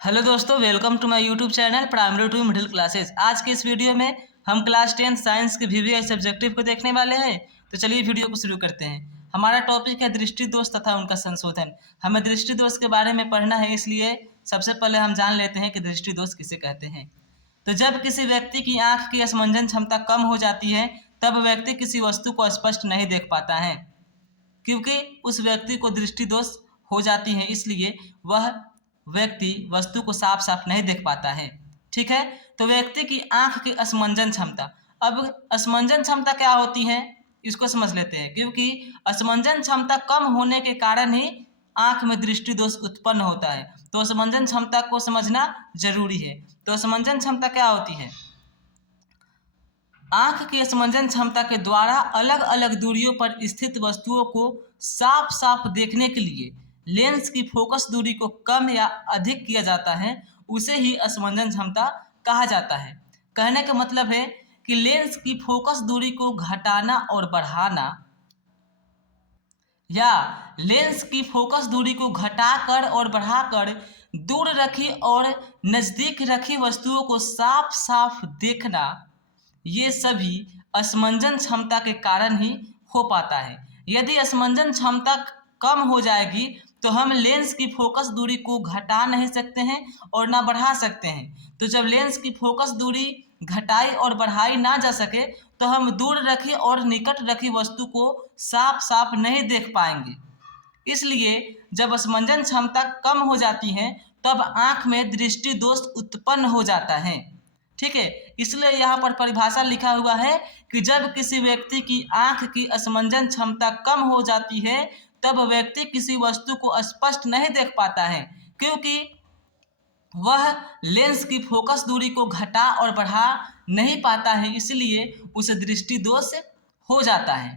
Hello दोस्तों, welcome to my YouTube channel primary to middle classes. आज के इस वीडियो में हम क्लास 10 साइंस के वीवीआई सब्जेक्टिव को देखने वाले हैं। तो चलिए वीडियो को शुरू करते हैं। हमारा टॉपिक है दृष्टि दोष तथा उनका संशोधन। हमें दृष्टि दोष के बारे में पढ़ना है, इसलिए सबसे पहले हम जान लेते हैं कि दृष्टि दोष किसे कहते हैं। तो जब किसी व्यक्ति की आँख की स्मंजन क्षमता कम हो जाती है तब व्यक्ति किसी वस्तु को स्पष्ट नहीं देख पाता है, क्योंकि उस व्यक्ति को दृष्टि दोष हो जाती है, इसलिए वह व्यक्ति वस्तु को साफ साफ नहीं देख पाता है। ठीक है, तो व्यक्ति की आंख की स्मंजन क्षमता। अब स्मंजन क्षमता क्या होती है इसको समझ लेते हैं, क्योंकि स्मंजन क्षमता कम होने के कारण ही आंख में दृष्टि दोष उत्पन्न होता है। तो स्मंजन क्षमता को समझना जरूरी है। तो स्मंजन क्षमता क्या होती है? आंख की स्मंजन क्षमता के द्वारा अलग अलग दूरियों पर स्थित वस्तुओं को साफ साफ देखने के लिए लेंस की फोकस दूरी को कम या अधिक किया जाता है, उसे ही स्मंजन क्षमता कहा जाता है। कहने का मतलब है कि लेंस की फोकस दूरी को घटाना और बढ़ाना, या लेंस की फोकस दूरी को घटाकर और बढ़ाकर दूर रखी और नज़दीक रखी वस्तुओं को साफ साफ देखना, ये सभी स्मंजन क्षमता के कारण ही हो पाता है। यदि स्मंजन क्षमता कम हो जाएगी तो हम लेंस की फोकस दूरी को घटा नहीं सकते हैं और ना बढ़ा सकते हैं। तो जब लेंस की फोकस दूरी घटाई और बढ़ाई ना जा सके तो हम दूर रखी और निकट रखी वस्तु को साफ साफ नहीं देख पाएंगे। इसलिए जब स्मंजन क्षमता कम हो जाती है तब आँख में दृष्टि दोष उत्पन्न हो जाता है। ठीक है, इसलिए यहाँ पर परिभाषा लिखा हुआ है कि जब किसी व्यक्ति की आँख की स्मंजन क्षमता कम हो जाती है तब व्यक्ति किसी वस्तु को स्पष्ट नहीं देख पाता है, क्योंकि वह लेंस की फोकस दूरी को घटा और बढ़ा नहीं पाता है, इसलिए उसे दृष्टि दोष हो जाता है।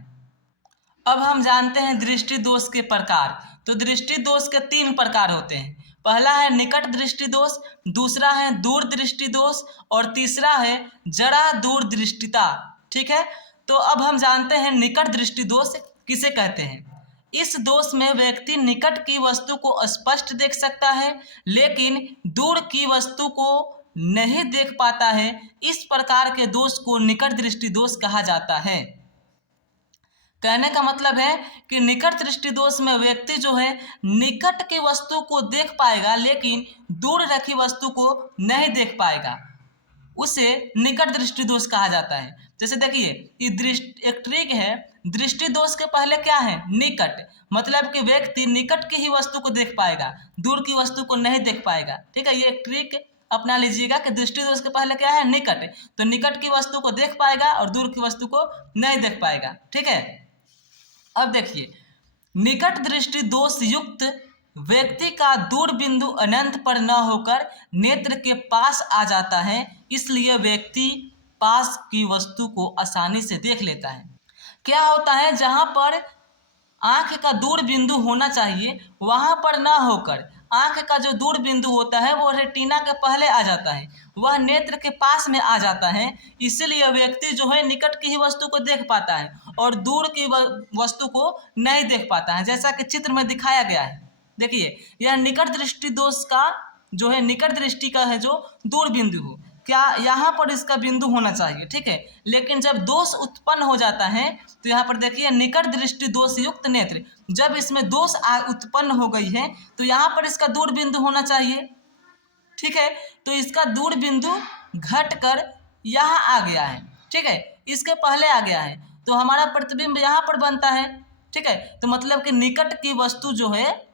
अब हम जानते हैं दृष्टि दोष के प्रकार। तो दृष्टि दोष के 3 प्रकार होते हैं। पहला है निकट दृष्टि दोष, दूसरा है दूर दृष्टि दोष और तीसरा है जरा दूर दृष्टिता। ठीक है, तो अब हम जानते हैं निकट दृष्टि दोष किसे कहते हैं। इस दोष में व्यक्ति निकट की वस्तु को स्पष्ट देख सकता है लेकिन दूर की वस्तु को नहीं देख पाता है। इस प्रकार के दोष को निकट दृष्टि दोष कहा जाता है। कहने का मतलब है कि निकट दृष्टि दोष में व्यक्ति जो है निकट की वस्तु को देख पाएगा लेकिन दूर रखी वस्तु को नहीं देख पाएगा, उसे निकट दृष्टि दोष कहा जाता है। जैसे देखिए, ये एक ट्रिक है। दृष्टि दोष के पहले क्या है? निकट, मतलब कि व्यक्ति निकट की ही वस्तु को देख पाएगा, दूर की वस्तु को नहीं देख पाएगा। ठीक है, ये एक ट्रिक अपना लीजिएगा कि दृष्टि दोष के पहले क्या है? निकट। तो निकट की वस्तु को देख पाएगा और दूर की वस्तु को नहीं देख पाएगा। ठीक है, अब देखिए, निकट दृष्टि दोष युक्त व्यक्ति का दूर बिंदु अनंत पर न होकर नेत्र के पास आ जाता है, इसलिए व्यक्ति पास की वस्तु को आसानी से देख लेता है। क्या होता है, जहां पर आंख का दूर बिंदु होना चाहिए वहां पर ना होकर आंख का जो दूर बिंदु होता है वो रेटिना के पहले आ जाता है, वह नेत्र के पास में आ जाता है। इसीलिए व्यक्ति जो है निकट की ही वस्तु को देख पाता है और दूर की वस्तु को नहीं देख पाता है, जैसा कि चित्र में दिखाया गया है। देखिए, यह निकट दृष्टि दोष का जो है निकट दृष्टि का है जो दूर बिंदु हो, क्या यहाँ पर इसका बिंदु होना चाहिए। ठीक है, लेकिन जब दोष उत्पन्न हो जाता है तो यहाँ पर देखिए निकट दृष्टि दोष युक्त नेत्र, जब इसमें दोष उत्पन्न हो गई है तो यहाँ पर इसका दूर बिंदु होना चाहिए। ठीक है, तो इसका दूर बिंदु घट कर यहाँ आ गया है। ठीक है, इसके पहले आ गया है तो हमारा प्रतिबिंब यहाँ पर बनता है। ठीक है, तो मतलब कि निकट की वस्तु जो है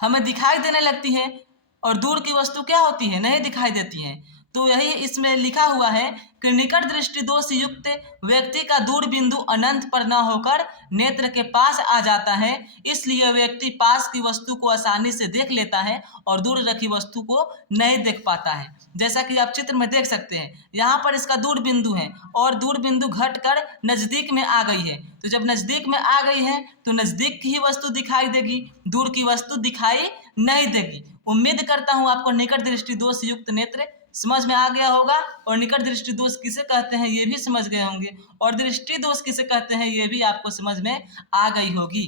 हमें दिखाई देने लगती है और दूर की वस्तु क्या होती है? नहीं दिखाई देती है। तो यही इसमें लिखा हुआ है कि निकट दृष्टि दोष युक्त व्यक्ति का दूर बिंदु अनंत पर न होकर नेत्र के पास आ जाता है, इसलिए व्यक्ति पास की वस्तु को आसानी से देख लेता है और दूर रखी वस्तु को नहीं देख पाता है। जैसा कि आप चित्र में देख सकते हैं, यहाँ पर इसका दूर बिंदु है और दूर बिंदु घट कर नज़दीक में आ गई है। तो जब नज़दीक में आ गई है तो नज़दीक की ही वस्तु दिखाई देगी, दूर की वस्तु दिखाई नहीं देगी। उम्मीद करता हूँ आपको निकट दृष्टि दोष युक्त नेत्र समझ में आ गया होगा और निकट दृष्टि दोष किसे कहते हैं ये भी समझ गए होंगे और दृष्टि दोष किसे कहते हैं ये भी आपको समझ में आ गई होगी।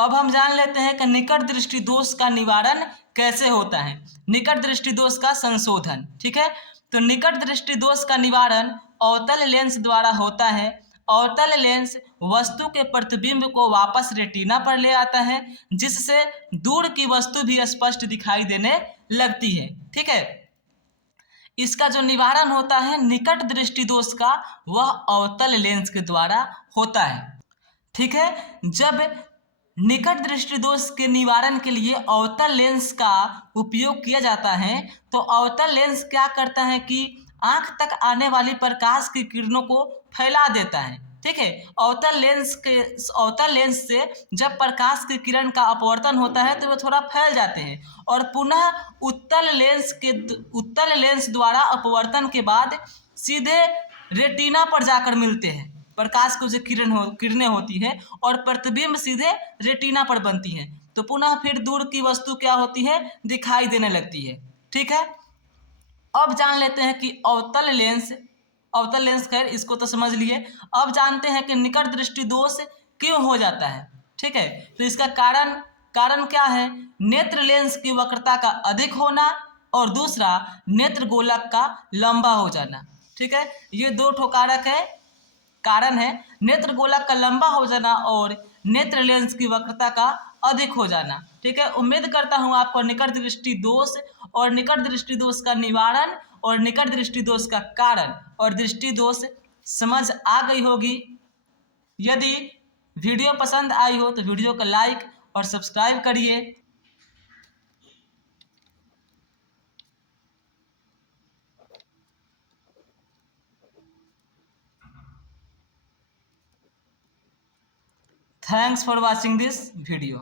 अब हम जान लेते हैं कि निकट दृष्टि दोष का निवारण कैसे होता है। निकट दृष्टि दोष का संशोधन, ठीक है। तो निकट दृष्टि दोष का निवारण अवतल लेंस द्वारा होता है। अवतल लेंस वस्तु के प्रतिबिंब को वापस रेटिना पर ले आता है, जिससे दूर की वस्तु भी स्पष्ट दिखाई देने लगती है, ठीक है। इसका जो निवारण होता है निकट दृष्टि दोष का, वह अवतल लेंस के द्वारा होता है, ठीक है। जब निकट दृष्टि दोष के निवारण के लिए अवतल लेंस का उपयोग किया जाता है, तो अवतल लेंस क्या करता है कि आंख तक आने वाली प्रकाश की किरणों को फैला देता है, ठीक है। अवतल लेंस से जब प्रकाश की किरण का अपवर्तन होता है तो वो थोड़ा फैल जाते हैं और पुनः उत्तल लेंस द्वारा अपवर्तन के बाद सीधे रेटिना पर जाकर मिलते हैं। प्रकाश को जो किरणें होती हैं और प्रतिबिंब सीधे रेटिना पर बनती हैं, तो पुनः फिर दूर की वस्तु क्या होती है, दिखाई देने लगती है, ठीक है। अब जान लेते हैं कि अवतल लेंस खैर इसको तो समझ लिए। अब जानते हैं कि निकट दृष्टि दोष क्यों हो जाता है, ठीक है। तो इसका कारण क्या है, नेत्र लेंस की वक्रता का अधिक होना और दूसरा नेत्र गोलक का लंबा हो जाना, ठीक है। ये दो ठो कारण है, नेत्र गोलक का लंबा हो जाना और नेत्र लेंस की वक्रता का अधिक हो जाना, ठीक है। उम्मीद करता हूँ आपको निकट दृष्टि दोष और निकट दृष्टि दोष का निवारण और निकट दृष्टि दोष का कारण और दृष्टि दोष समझ आ गई होगी। यदि वीडियो पसंद आई हो तो वीडियो को लाइक और सब्सक्राइब करिए। Thanks for watching this video.